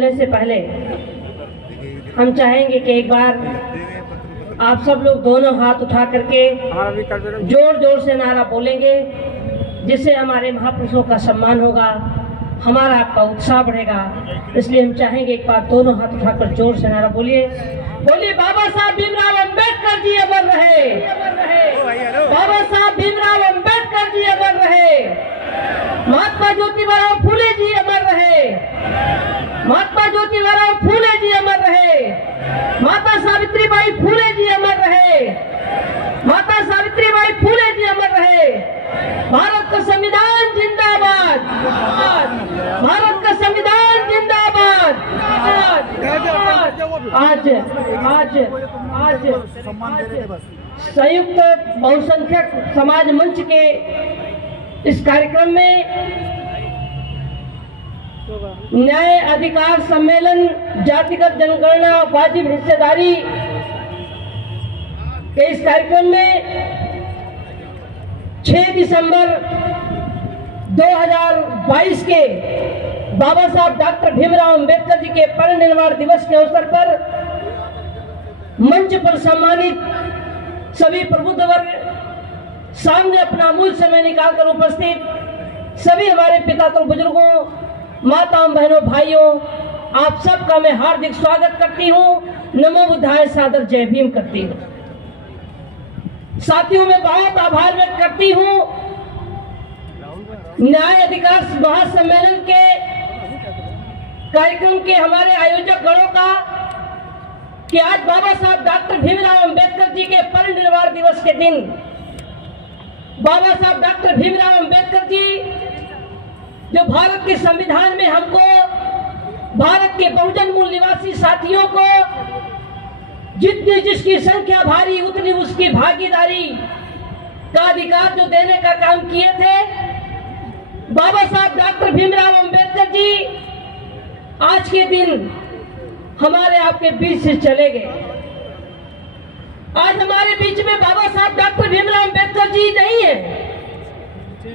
बोलने से पहले हम चाहेंगे कि एक बार आप सब लोग दोनों हाथ उठा करके जोर जोर से नारा बोलेंगे, जिससे हमारे महापुरुषों का सम्मान होगा, हमारा आपका उत्साह बढ़ेगा। इसलिए हम चाहेंगे एक बार दोनों हाथ उठाकर जोर से नारा बोलिए। बोलिए, बाबा साहब भीमराव अंबेडकर जी अमर रहे, बाबा साहब भीमराव अंबेडकर जी अमर रहे, महात्मा ज्योतिबा फूले जी अमर रहे, महात्मा ज्योतिबा फूले जी अमर रहे, माता सावित्रीबाई फूले जी अमर रहे, माता सावित्रीबाई फूले जी अमर रहे। भारत का संविधान जिंदाबाद, भारत का संविधान जिंदाबाद। आज आज आज संयुक्त बहुसंख्यक समाज मंच के इस कार्यक्रम में न्याय अधिकार सम्मेलन जातिगत जनगणना वाजिब हिस्सेदारी के इस कार्यक्रम में 6 दिसंबर 2022 के बाबा साहब डॉक्टर भीमराव अंबेडकर जी के परिनिर्वाण दिवस के अवसर पर मंच पर सम्मानित सभी प्रबुद्ध वर्ग, सामने अपना अमूल्य समय निकालकर उपस्थित सभी हमारे पितातुल्य बुजुर्गों, माताओं, बहनों, भाइयों, आप सबका मैं हार्दिक स्वागत करती हूँ। नमो बुद्धाय, सादर जय भीम करती हूँ। साथियों, मैं बहुत आभार व्यक्त करती हूँ न्याय अधिकार महासम्मेलन के कार्यक्रम के हमारे आयोजक गणों का कि आज बाबा साहब डॉक्टर भीमराव अंबेडकर जी के परिनिर्वाण दिवस के दिन बाबा साहब डॉक्टर भीमराव अंबेडकर जी जो भारत के संविधान में हमको, भारत के बहुजन मूल निवासी साथियों को जितनी जिसकी संख्या भारी उतनी उसकी भागीदारी का अधिकार जो देने का काम किए थे, बाबा साहब डॉक्टर भीमराव अंबेडकर जी आज के दिन हमारे आपके बीच से चले गए। आज हमारे बीच में बाबा साहब डॉक्टर भीमराव अंबेडकर जी नहीं है।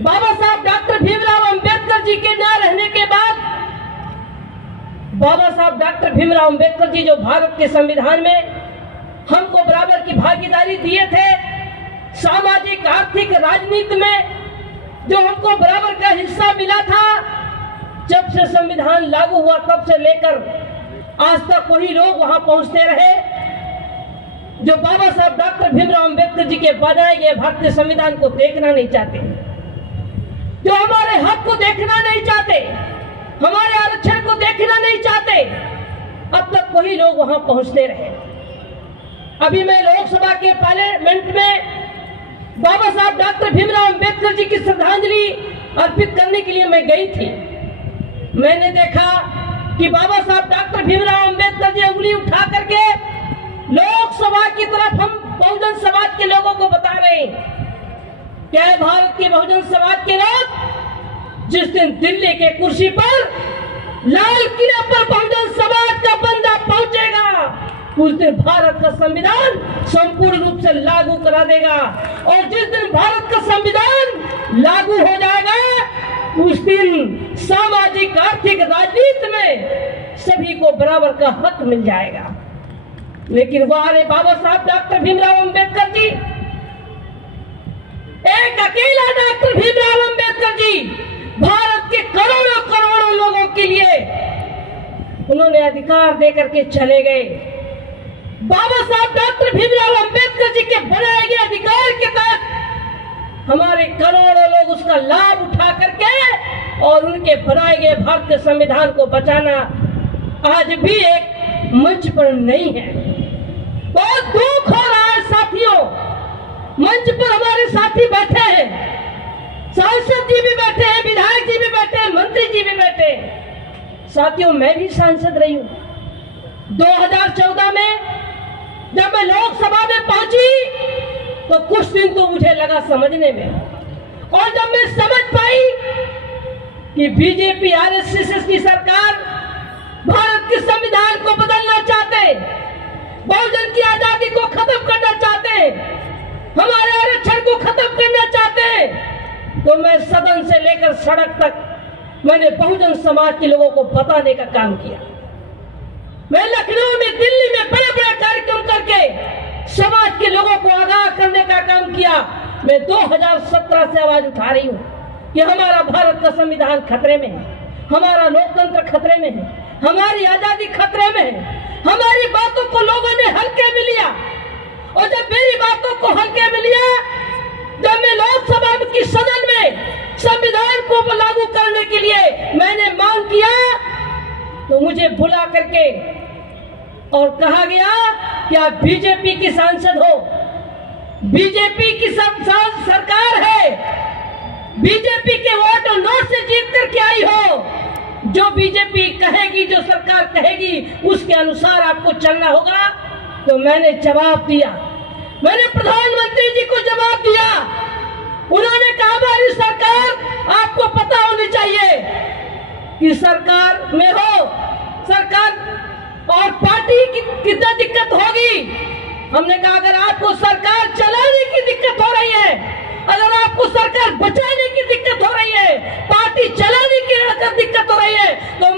बाबा साहब डॉक्टर भीमराव अंबेडकर जी के न रहने के बाद बाबा साहब डॉक्टर भीमराव अंबेडकर जी जो भारत के संविधान में हमको बराबर की भागीदारी दिए थे, सामाजिक, आर्थिक, राजनीति में जो हमको बराबर का हिस्सा मिला था, जब से संविधान लागू हुआ तब से लेकर आज तक वही लोग वहां पहुंचते रहे जो बाबा साहब डॉक्टर भीमराव अंबेडकर जी के बनाए गए भारतीय संविधान को देखना नहीं चाहते, जो हमारे हक को देखना नहीं चाहते, हमारे आरक्षण को देखना नहीं चाहते। अब तक वही लोग वहां पहुंचते रहे। अभी मैं लोकसभा के पार्लियामेंट में बाबा साहब डॉक्टर भीमराव अंबेडकर जी की श्रद्धांजलि अर्पित करने के लिए मैं गई थी। मैंने देखा कि बाबा साहब डॉक्टर भीमराव अंबेडकर जी उंगली उठा करके लोकसभा की तरफ हम बहुजन समाज के लोगों को बता रहे हैं। क्या है भारत के बहुजन समाज के लोग, जिस दिन दिल्ली के कुर्सी पर लाल किले पर बहुजन समाज का बंदा पहुंचेगा, उस दिन भारत का संविधान संपूर्ण रूप से लागू करा देगा। और जिस दिन भारत का संविधान लागू हो जाएगा, उस दिन सामाजिक, आर्थिक, राजनीति में सभी को बराबर का हक मिल जाएगा। लेकिन हमारे बाबा साहब डॉक्टर भीमराव अंबेडकर जी, एक अकेला डॉक्टर भीमराव अंबेडकर जी भारत के करोड़ों करोड़ों लोगों के लिए उन्होंने अधिकार देकर के चले गए। बाबा साहब डॉक्टर भीमराव अंबेडकर जी के बनाए गए अधिकार के तहत हमारे करोड़ों लोग उसका लाभ उठा करके और उनके बनाए गए भारतीय संविधान को बचाना आज भी एक मंच पर नहीं है। बहुत दुख हो रहा है साथियों, मंच पर हमारे साथी बैठे हैं, सांसद जी भी बैठे हैं, विधायक जी भी बैठे हैं, मंत्री जी भी बैठे हैं। साथियों, मैं भी सांसद रही हूँ। 2014 में जब मैं लोकसभा में पहुंची तो कुछ दिन तो मुझे लगा समझने में, और जब मैं समझ पाई कि बीजेपी आरएसएस की सरकार भारत के संविधान को बदलना चाहते, बहुजन की आजादी को खत्म करना चाहते, हमारे आरक्षण को खत्म करना चाहते, तो मैं सदन से लेकर सड़क तक मैंने बहुजन समाज के लोगों को बताने का काम किया। मैं लखनऊ में, दिल्ली में बड़े बड़े कार्यक्रम करके समाज के लोगों को आगाह करने का काम किया। मैं 2017 से आवाज उठा रही हूँ कि हमारा भारत का संविधान खतरे में है, हमारा लोकतंत्र खतरे में है, हमारी आजादी खतरे में है। हमारी बातों को लोगों ने हल्के में लिया, और जब मेरी बातों को हल्के में लिया, जब मैं लोकसभा की सदन में संविधान को लागू करने के लिए मैंने मांग किया, तो मुझे बुला करके और कहा गया कि आप बीजेपी की सांसद हो, बीजेपी की सरकार है, बीजेपी के वोट और नोट से जीत करके आई हो, जो बीजेपी कहेगी, जो सरकार कहेगी, उसके अनुसार आपको चलना होगा। तो मैंने जवाब दिया, मैंने प्रधानमंत्री जी को जवाब दिया। उन्होंने कहा हमारी सरकार, आपको पता होनी चाहिए कि सरकार में हो, सरकार और पार्टी की कितना दिक्कत होगी। हमने कहा अगर आपको सरकार चलाने की दिक्कत हो रही है, अगर आपको सरकार बचाने की दिक्कत हो रही है, पार्टी चलाने की अगर दिक्कत हो रही है, तो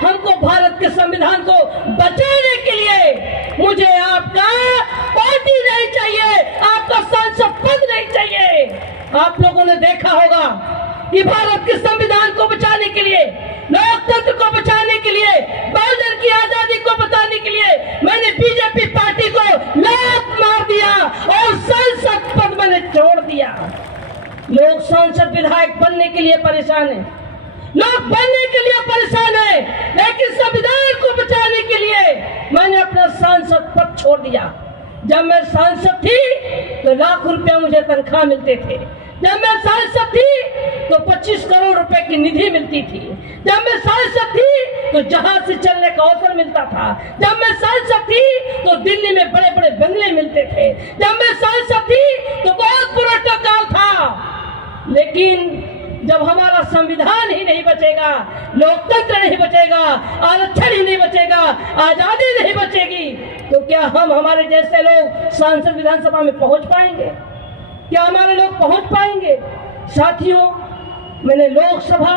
हमको भारत के संविधान को बचाने के लिए मुझे आपका पार्टी नहीं चाहिए, आपका संसद पद नहीं चाहिए। आप लोगों ने देखा होगा कि भारत के संविधान को बचाने के लिए, लोकतंत्र को बचाने के लिए, बहुजन की आजादी को बचाने के लिए मैंने बीजेपी पार्टी को लात मार दिया और संसद पद मैंने छोड़ दिया। लोग सांसद विधायक बनने के लिए परेशान हैं, लोग बनने के लिए परेशान हैं, लेकिन संविधान को बचाने के लिए मैंने अपना सांसद पद छोड़ दिया। जब मैं सांसद थी तो लाख रुपया मुझे तनख्वाह मिलते थे, जब मैं सांसद थी तो 25 करोड़ रुपए की निधि मिलती थी, जब मैं सांसद थी तो जहाज से चलने का अवसर मिलता था, जब मैं सांसद थी तो दिल्ली में बड़े बड़े बंगले मिलते थे, जब मैं सांसद थी तो बहुत प्रोटोकॉल था। लेकिन जब हमारा संविधान ही नहीं बचेगा, लोकतंत्र नहीं बचेगा, आरक्षण ही नहीं बचेगा, आजादी नहीं बचेगी, तो क्या हम, हमारे जैसे लोग सांसद विधानसभा में पहुंच पाएंगे? क्या हमारे लोग पहुंच पाएंगे? साथियों, मैंने लोकसभा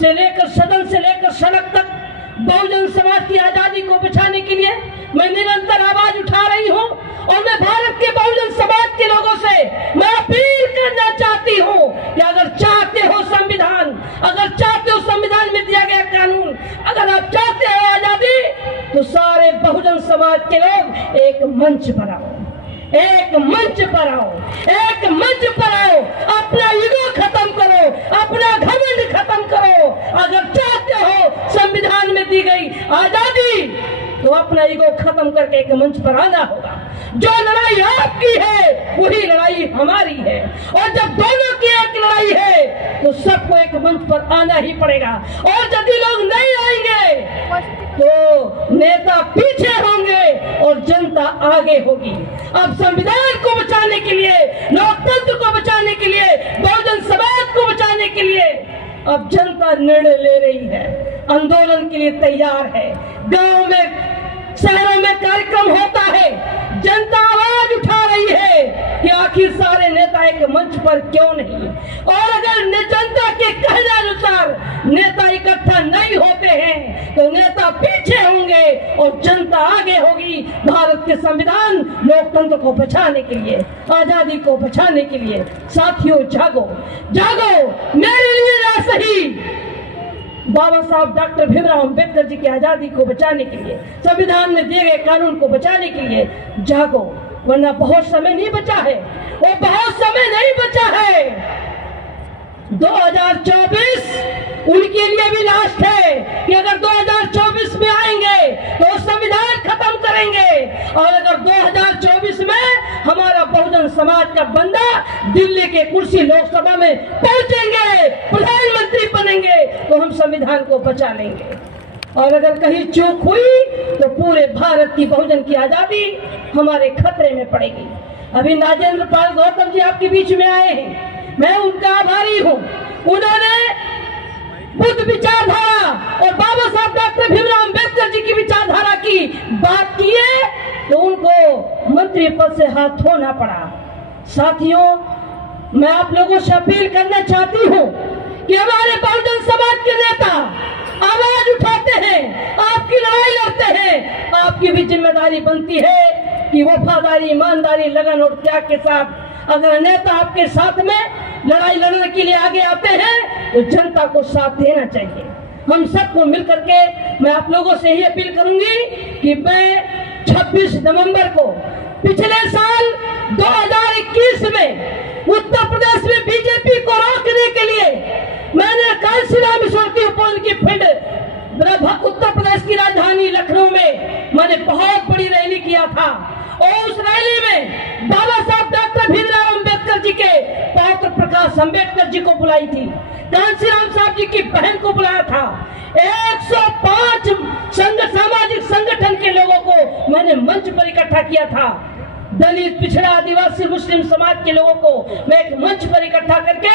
से लेकर, सदन से लेकर सड़क तक बहुजन समाज की आजादी को बचाने के लिए मैं निरंतर आवाज उठा रही हूं। और मैं भारत के बहुजन समाज के लोगों से मैं अपील करना चाहती हूं कि अगर चाहते हो संविधान, अगर चाहते हो संविधान में दिया गया कानून, अगर आप चाहते हो आजादी, तो सारे बहुजन समाज के लोग एक मंच पर आओ, एक मंच पर आओ, एक मंच पर आओ। अपना ईगो खत्म करो, अपना घमंड खत्म करो। अगर चाहते हो संविधान में दी गई आजादी, तो अपना ईगो खत्म करके एक मंच पर आना होगा। जो लड़ाई आपकी है वही लड़ाई हमारी है, और जब दोनों की एक लड़ाई है तो सबको एक मंच पर आना ही पड़ेगा। और यदि लोग नहीं आएंगे तो नेता पीछे होंगे और जनता आगे होगी। अब संविधान को बचाने के लिए, लोकतंत्र को बचाने के लिए, बहुजन समाज को बचाने के लिए अब जनता निर्णय ले रही है, आंदोलन के लिए तैयार है। गांव में, शहरों में कार्यक्रम होता है, जनता आवाज उठा रही है कि आखिर सारे नेता एक मंच पर क्यों नहीं। और अगर जनता के कहने अनुसार नेता इकट्ठा नहीं होते हैं तो नेता पीछे होंगे और जनता आगे होगी। भारत के संविधान, लोकतंत्र को बचाने के लिए, आजादी को बचाने के लिए। साथियों, जागो, जागो, मेरे लिए ना सही, बाबा साहब डॉक्टर भीमराव अंबेडकर जी की आजादी को बचाने के लिए, संविधान में दिए गए कानून को बचाने के लिए जागो, वरना बहुत समय नहीं बचा है, वो बहुत समय नहीं बचा है। 2024 उनके लिए भी लास्ट है कि अगर 2024 में आएंगे तो संविधान खत्म करेंगे, और अगर 2024 में हमारा बहुजन समाज का बंदा दिल्ली के कुर्सी लोकसभा में पहुंचेंगे, प्रधानमंत्री बनेंगे, तो हम संविधान को बचा लेंगे। और अगर कहीं चूक हुई तो पूरे भारत की बहुजन की आजादी हमारे खतरे में पड़ेगी। अभी नागेंद्र पाल गौतम जी आपके बीच में आए हैं, मैं उनका आभारी हूँ। उन्होंने बुद्ध विचारधारा और बाबा साहब डॉक्टर भीमराव अंबेडकर जी की विचारधारा की बात की है, तो उनको मंत्री पद से हाथ धोना पड़ा। साथियों, मैं आप लोगों से अपील करना चाहती हूँ कि हमारे बहुजन समाज के नेता आवाज उठाते हैं, आपकी लड़ाई लड़ते हैं, आपकी भी जिम्मेदारी बनती है कि वफादारी, ईमानदारी, लगन और त्याग के साथ अगर नेता आपके साथ में लड़ाई लड़ने के लिए आगे आते हैं तो जनता को साथ देना चाहिए। हम सबको मिलकर के मैं आप लोगों से ही अपील करूंगी कि मैं 26 नवंबर को पिछले साल 2021 में उत्तर प्रदेश में बीजेपी को रोकने के लिए मैंने कांशीराम ईश्वरती उपवन की फील्ड उत्तर प्रदेश की राजधानी लखनऊ में मैंने बहुत बड़ी रैली किया था और उस रैली में बाबा साहब डॉक्टर भीमराव अंबेडकर जी के पौत्र प्रकाश अंबेडकर जी को बुलाई थी, कांशीराम साहब जी की बहन को बुलाया था, 105 सामाजिक संगठन के लोगों को मैंने मंच पर इकट्ठा किया था, दलित, पिछड़ा, आदिवासी, मुस्लिम समाज के लोगों को मैं एक मंच पर इकट्ठा करके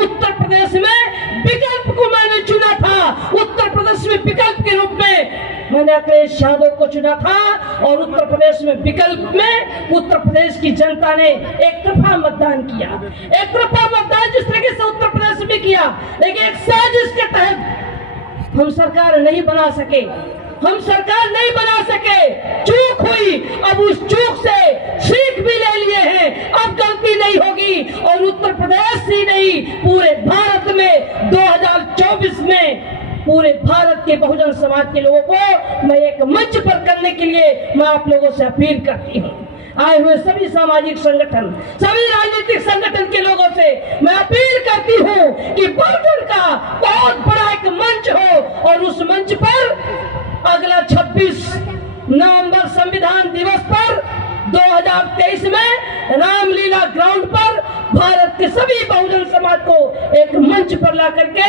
उत्तर प्रदेश में विकल्प को मैंने चुना था। उत्तर प्रदेश में विकल्प के रूप में मैंने अखिलेश यादव को चुना था और उत्तर प्रदेश में विकल्प में उत्तर प्रदेश की जनता ने एक तरफा मतदान किया। एक तरफा मतदान जिस तरीके से उत्तर प्रदेश में किया, लेकिन एक साजिश के तहत हम सरकार नहीं बना सके, चूक हुई। अब उस चूक से सीख भी ले लिए हैं, अब गलती नहीं होगी और उत्तर प्रदेश ही नहीं पूरे भारत में 2024 में पूरे भारत के बहुजन समाज के लोगों को मैं एक मंच पर करने के लिए मैं आप लोगों से अपील करती हूँ। आए हुए सभी सामाजिक संगठन, सभी राजनीतिक संगठन के लोगों से मैं अपील करती हूँ कि बहुजन का बहुत बड़ा एक मंच हो और उस मंच पर अगला 26 नवंबर संविधान दिवस पर 2023 में रामलीला ग्राउंड पर भारत के सभी बहुजन समाज को एक मंच पर ला करके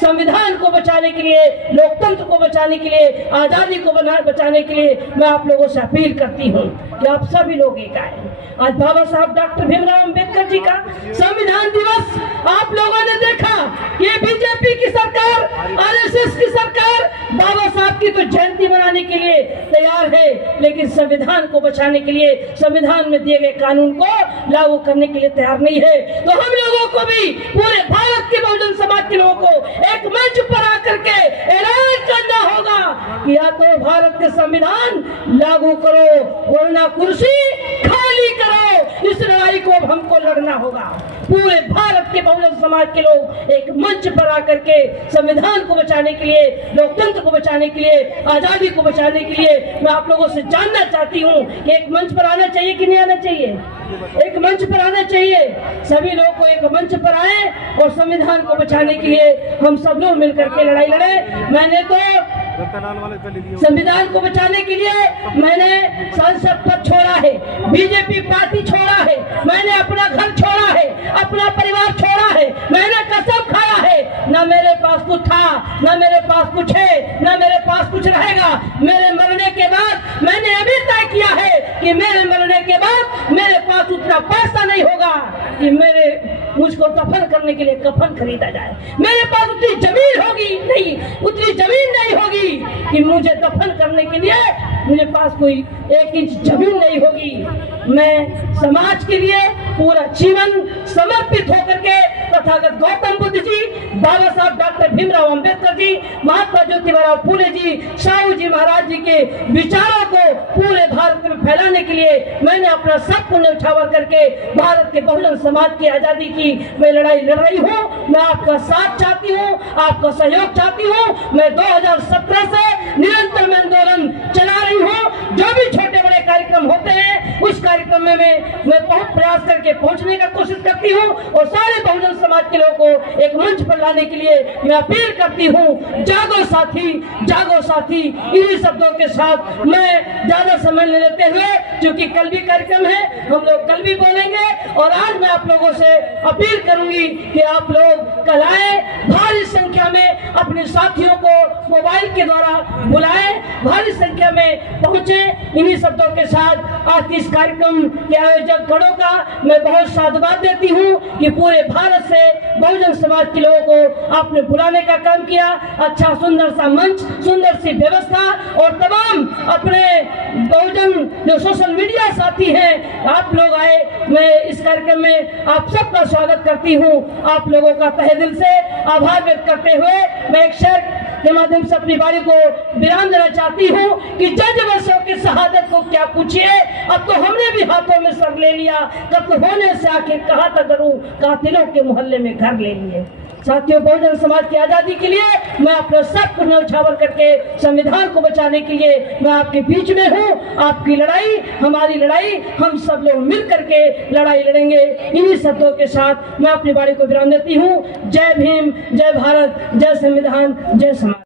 संविधान को बचाने के लिए, लोकतंत्र को बचाने के लिए, आजादी को बचाने के लिए मैं आप लोगों से अपील करती हूँ कि आप सभी लोग एक आए। आज बाबा साहब डॉक्टर भीमराव अंबेडकर जी का संविधान दिवस आप लोगों ने देखा, ये बीजेपी की सरकार, आरएसएस की सरकार बाबा साहब की तो जयंती मनाने के लिए तैयार है, लेकिन संविधान को बचाने के लिए, संविधान में दिए गए कानून को लागू करने के लिए तैयार नहीं है। तो हम लोगों को भी, पूरे भारत के बहुजन समाज के लोगों को एक मंच पर आकर के ऐलान करना होगा कि या तो भारत के संविधान लागू करो वरना कुर्सी खाली करो। इस लड़ाई को अब हमको लड़ना होगा। पूरे भारत के बहुजन समाज के लोग एक मंच पर आकर के संविधान को बचाने के लिए, लोकतंत्र को बचाने के लिए, आजादी को बचाने के लिए मैं आप लोगों से जानना चाहती हूँ कि एक मंच पर आना चाहिए कि नहीं आना चाहिए? एक मंच पर आना चाहिए। सभी लोगों को एक मंच पर आए और संविधान को बचाने के लिए हम सब लोग मिलकर के लड़ाई लड़े। मैंने तो संविधान को बचाने के लिए मैंने संसद पद छोड़ा है, बीजेपी पार्टी छोड़ा है, मैंने अपना घर छोड़ा है, अपना परिवार छोड़ा है, मैंने कसम खाया है ना मेरे पास कुछ था, ना मेरे पास कुछ है, ना मेरे पास कुछ रहेगा। मेरे मरने के बाद मैंने अभी तय किया है कि मेरे मरने के बाद मेरे पास उतना पैसा नहीं होगा कि मुझको दफन करने के लिए कफन खरीदा जाए, मेरे पास उतनी जमीन होगी नहीं, उतनी जमीन नहीं होगी कि मुझे दफन करने के लिए मुझे पास कोई 1 इंच जमीन नहीं होगी। मैं समाज के लिए पूरा जीवन समर्पित होकर के तथागत गौतम बुद्ध जी, बाबा साहब डॉक्टर भीमराव अंबेडकर जी, महात्मा ज्योतिबा फूले जी, साहू जी महाराज जी के विचारों को पूरे भारत में फैलाने के लिए मैंने अपना सब को न्यौछावर करके भारत के बहुजन समाज की आजादी की मैं लड़ाई लड़ रही हूँ। मैं आपका साथ चाहती हूँ, आपका सहयोग चाहती हूँ। मैं 2017 से निरंतर में आंदोलन चला रही हूँ। जो भी छोटे बड़े कार्यक्रम होते हैं उस कार्यक्रम में मैं बहुत प्रयास करके पहुंचने का कोशिश करती हूँ और सारे बहुजन समाज के लोगों को एक मंच पर लाने के लिए मैं अपील करती हूँ, जागो साथी, जागो साथी। इन्हीं शब्दों के साथ मैं ज्यादा समय ले लेते हुए, क्योंकि कल भी कार्यक्रम है, हम लोग कल भी बोलेंगे और आज मैं आप लोगों से अपील करूंगी कि आप लोग कल आए, भारी संख्या में अपने साथियों को मोबाइल के द्वारा बुलाएं, भारी संख्या में पहुंचे। इन्हीं शब्दों के साथ आज के इस कार्यक्रम के आयोजक गणों का मैं बहुत साधुवाद देती हूँ कि पूरे भारत से बहुजन समाज के लोगों को आपने बुलाने का काम किया। अच्छा सुंदर सा मंच, सुंदर सी व्यवस्था और तमाम अपने बहुजन जो सोशल मीडिया साथी हैं आप लोग आए। मैं इस कार्यक्रम में आप सबका स्वागत करती हूँ। आप लोगों का तहे दिल से आभार व्यक्त करते हुए मैं एक शेर के माध्यम से अपनी बारी को विराम देना चाहती हूँ कि जज वर्षों की शहादत को क्या पूछिए, अब तो हमने भी हाथों में सर ले लिया, कत्ल होने से आखिर कहा था डरूं, कातिलों के मोहल्ले में घर ले लिए। साथियों, बहुजन समाज की आजादी के लिए मैं अपना सब कुछ न्यौछावर करके संविधान को बचाने के लिए मैं आपके बीच में हूँ। आपकी लड़ाई हमारी लड़ाई, हम सब लोग मिल करके लड़ाई लड़ेंगे। इन्हीं शब्दों के साथ मैं अपनी बारी को विराम देती हूँ। जय भीम, जय भारत, जय संविधान, जय समाज।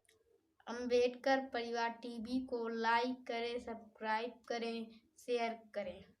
अम्बेडकर परिवार टीवी को लाइक करें, सब्सक्राइब करें, शेयर करें।